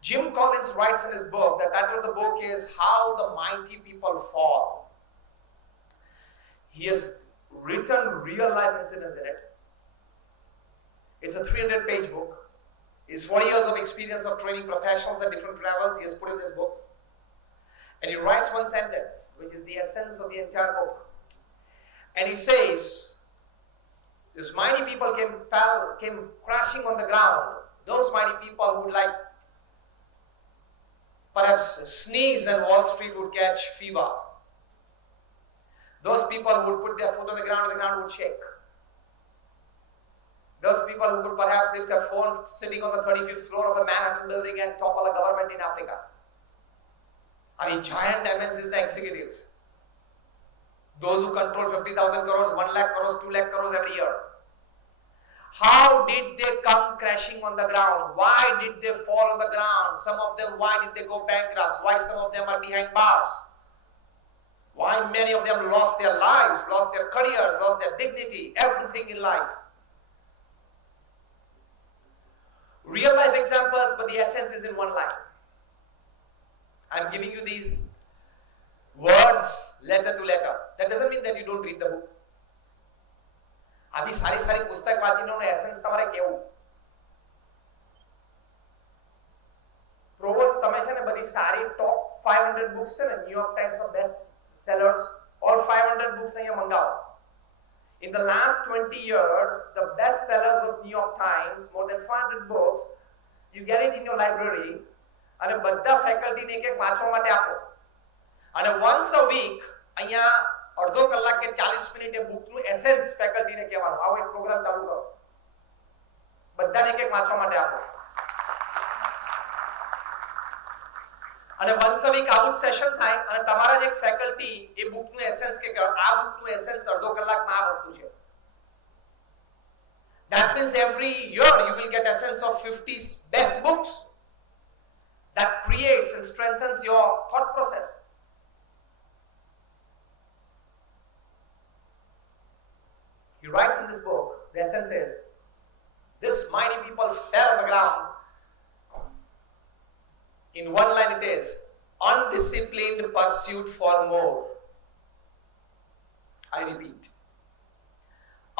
Jim Collins writes in his book, the title of the book is How the Mighty People Fall. He has written real life incidents in it. It's a 300-page book. His 40 years of experience of training professionals at different levels, he has put in this book. And he writes one sentence, which is the essence of the entire book. And he says, these mighty people came crashing on the ground. Those mighty people who would like perhaps sneeze and Wall Street would catch fever. Those people who would put their foot on the ground and the ground would shake. Those people who could perhaps lift a phone sitting on the 35th floor of a Manhattan building and topple a government in Africa. I mean, giant MNCs, the executives. Those who control 50,000 crores, 1 lakh crores, 2 lakh crores every year. How did they come crashing on the ground? Why did they fall on the ground? Some of them, why did they go bankrupt? Why some of them are behind bars? Why many of them lost their lives, lost their careers, lost their dignity, everything in life? Real life examples, but the essence is in one line. I'm giving you these words letter to letter. That doesn't mean that you don't read the book. अभी सारी पुस्तक वांचीने उन्हें essence તમારે કેવું પ્રોવર્સ તમે છે ને બધી સારી ટોપ 500 books છે ને New York times of best sellers all 500 books અહીંયા મંગાવો. In the last 20 years, the best sellers of New York Times, more than 500 books, you get it in your library, અને બધા ફેકલ્ટીને એક વાંચવા માટે આપો. અને once a week અહીંયા અડધો કલાક કે 40 મિનિટે બુકનું એસેન્સ ફેકલ્ટીને કહેવાનું, આવો એક પ્રોગ્રામ ચાલુ કરો, બધાને એક વાંચવા માટે આપો. અને once a week આવું સેશન થાય અને તમારા જ એક ફેકલ્ટી એ બુકનું એસેન્સ કે આ બુકનું એસેન્સ અડધો કલાકમાં આ વસ્તુ છે. That means every year you will get essence of 50 best books that creates and strengthens your thought process. He writes in this book, the essence is, this mighty people fell on the ground. In one line it is, undisciplined pursuit for more. I repeat,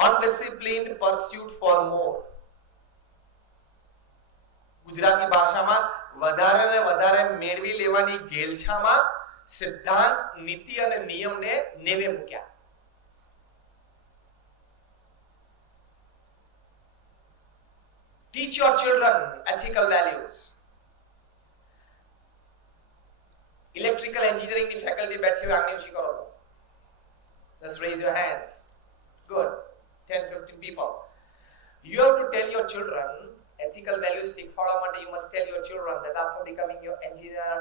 undisciplined pursuit for more. Gujarati ભાષામાં વધારે ને વધારે મેળવી લેવાની ગેલછામાં સિદ્ધાંત, નીતિ અને નિયમને નેવે મૂક્યા. Teach your children ethical values. Electrical engineering ની faculty બેઠી હોય, આંગળી કરો તો. Just raise your hands. Good. 10-15 people. You have to tell your children ethical values. શીખવાડવા માટે you must tell your children that after becoming your engineer,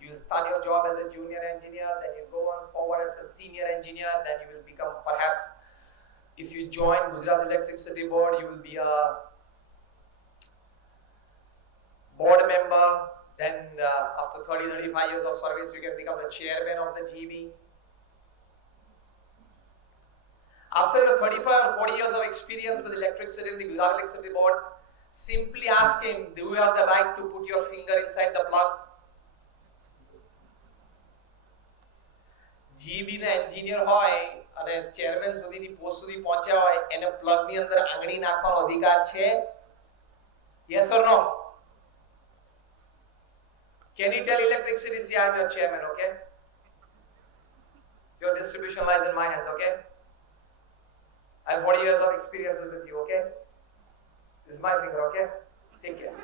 you will start your job as a junior engineer, then you go on forward as a senior engineer, then you will become perhaps, if you join Gujarat Electricity Board, you will be a board member. Then after 30-35 years of service, you can become the chairman of the GB. After your 35 or 40 years of experience with electricity in the Gujarat Electricity Board, simply ask him, do you have the right to put your finger inside the plug? GB na engineer hoy અને chairman સુધીની post સુધી પહોંચ્યા હોય, એને plug ની અંદર આંગળી નાખવાનો અધિકાર છે? Yes or no? Can you tell electricity, see, I'm your chairman, okay? Your distribution lies in my hands, okay? I have 40 years of experiences with you, okay? This is my finger, okay? Take care.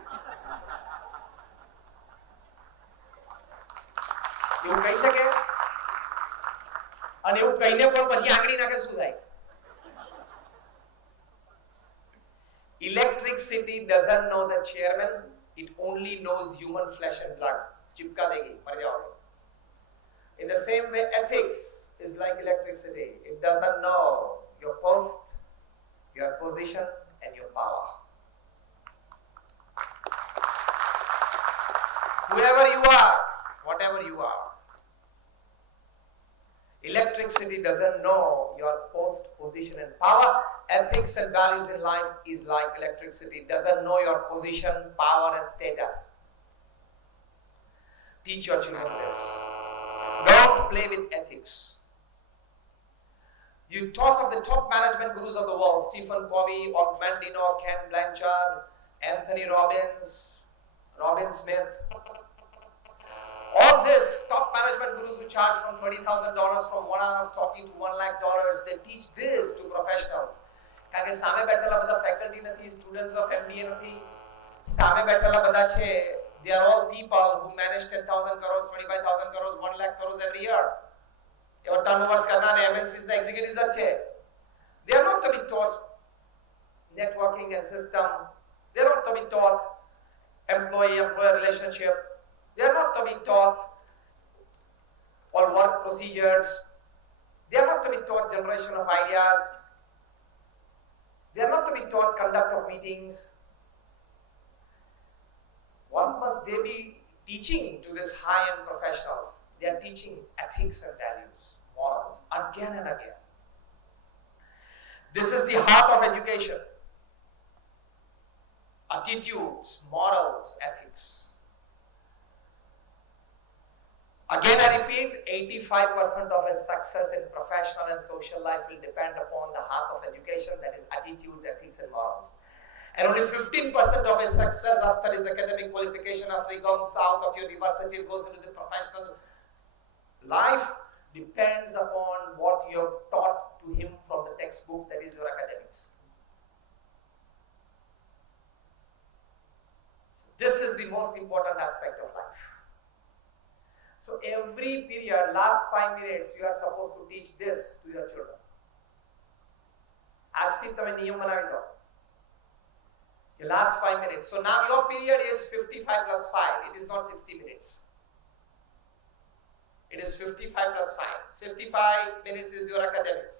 એવું કહી શકે? અને એવું કહીને પણ પછી આંગળી નાખે શું થાય? Electricity doesn't know the chairman. It only knows human flesh and blood. चिपका देगी, मर जाओगे. In the same way, ethics is like electricity. It doesn't know your post, your position, and your power. Whoever you are, whatever you are, electricity doesn't know your post, position, and power. Ethics and values in life is like electricity. It doesn't know your position, power, and status. Teach your children this. Don't play with ethics. You talk of the top management gurus of the world, Stephen Covey, Og Mandino, Ken Blanchard, Anthony Robbins, Robin Smith. All this top management gurus who charge from $30,000 from 1 hour of talking to $1 lakh, they teach this to professionals. કારણ કે સામે બેઠેલા બધા faculty નથી, students of MBA નથી. સામે બેઠેલા બધા છે, they are all people who manage 10,000 crores, 25,000 crores, 1 lakh crores every year. એવા ટર્નઓવર્સ કરનાર MNCs ના એક્ઝિક્યુટિવ્સ જ છે. They are not to be taught networking and system. They are not to be taught employee-employer relationship. They are not to be taught all work procedures. They are not to be taught generation of ideas. They are not to be taught conduct of meetings. What must they be teaching to these high-end professionals? They are teaching ethics and values, morals, again and again. This is the heart of education. Attitudes, morals, ethics. Again, I repeat, 85% of his success in professional and social life will depend upon the heart of education, that is attitudes, ethics, and morals. And only 15% of his success after his academic qualification, after he comes out of university and goes into the professional life, depends upon what you have taught to him from the textbooks, that is your academics. So this is the most important aspect of life. So every period, last 5 minutes, you are supposed to teach this to your children. આજથી તમે નિયમ બનાવી દો. Your last 5 minutes. So now your period is 55 plus 5. It is not 60 minutes. It is 55 plus 5. 55 minutes is your academics.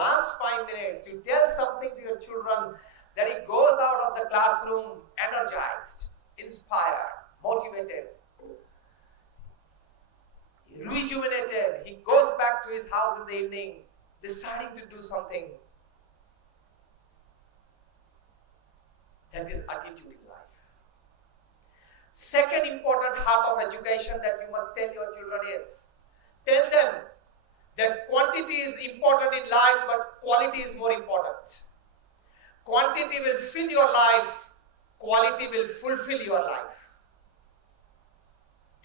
Last 5 minutes, you tell something to your children that he goes out of the classroom energized, inspired, motivated, rejuvenated. He goes back to his house in the evening, deciding to do something. That is attitude in life. Second important heart of education that you must tell your children is, tell them that quantity is important in life, but quality is more important. Quantity will fill your life, quality will fulfill your life.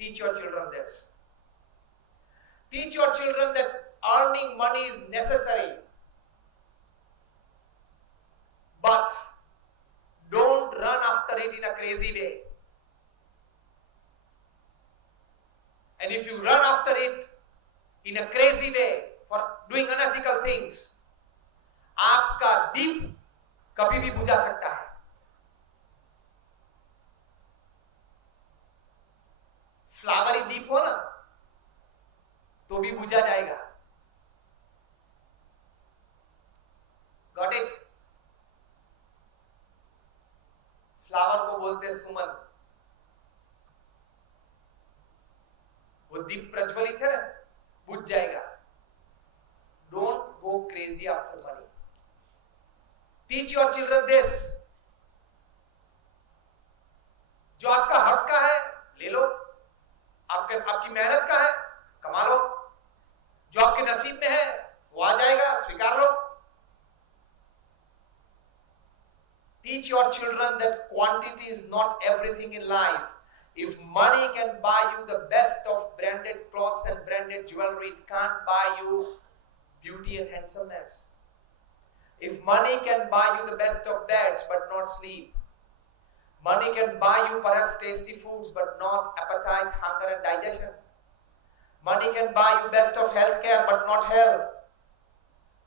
Teach your children this. Teach your children that earning money is necessary, but don't run after it in a crazy way. And if you run after it in a crazy way for doing unethical things, आपका दीप कभी भी बुझा सकता है. Flowery दीप हो ना, तो भी बुझा जाएगा. Got it? फ्लावर को बोलते सुमन. वो दीप प्रज्वलित है ना, बुझ जाएगा. Don't go crazy after money. Teach your children this. जो आपका हक का है, ले लो. आपकी मेहनत का है, कमा लो. जो आपके नसीब में है, वो आ जाएगा, स्वीकार लो. Teach your children that quantity is not everything in life. If money can buy you the best of branded clothes and branded jewelry, it can't buy you beauty and handsomeness. If money can buy you the best of beds but not sleep, money can buy you perhaps tasty foods but not appetite, hunger and digestion. Money can buy you best of health care but not health.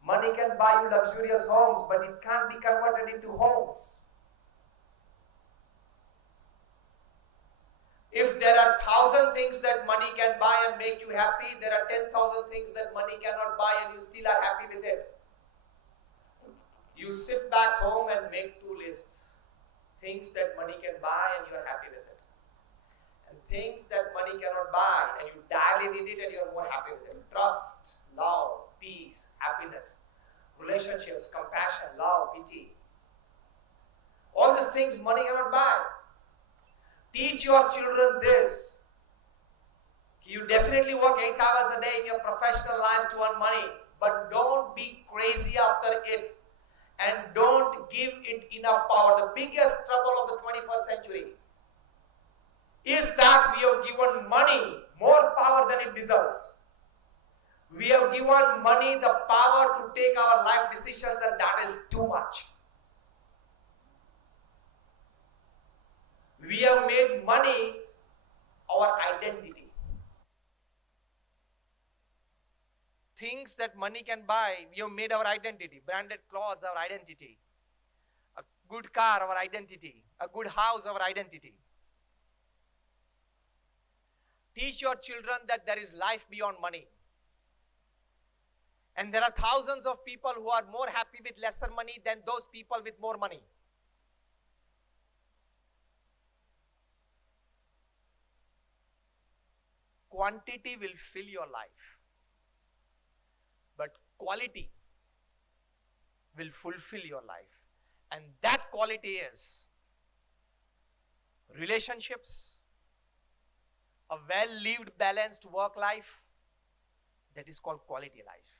Money can buy you luxurious homes, but it can't be converted into homes. If there are 1,000 things that money can buy and make you happy, there are 10,000 things that money cannot buy and you still are happy with it. You sit back home and make 2 lists. Things that money can buy and you are happy with it. And things that money cannot buy and you badly need it and you are more happy with it. Trust, love, peace, happiness, relationships, compassion, love, pity. All these things money cannot buy. Teach your children this. You definitely work 8 hours a day in your professional life to earn money, but don't be crazy after it and don't give it enough power. The biggest trouble of the 21st century is that we have given money more power than it deserves. We have given money the power to take our life decisions, and that is too much. We have made money our identity. Things that money can buy, we have made our identity. Branded clothes, our identity. A good car, our identity. A good house, our identity. Teach your children that there is life beyond money. And there are thousands of people who are more happy with lesser money than those people with more money. Quantity will fill your life, but quality will fulfill your life. And that quality is relationships, a well-lived, balanced work life. That is called quality life.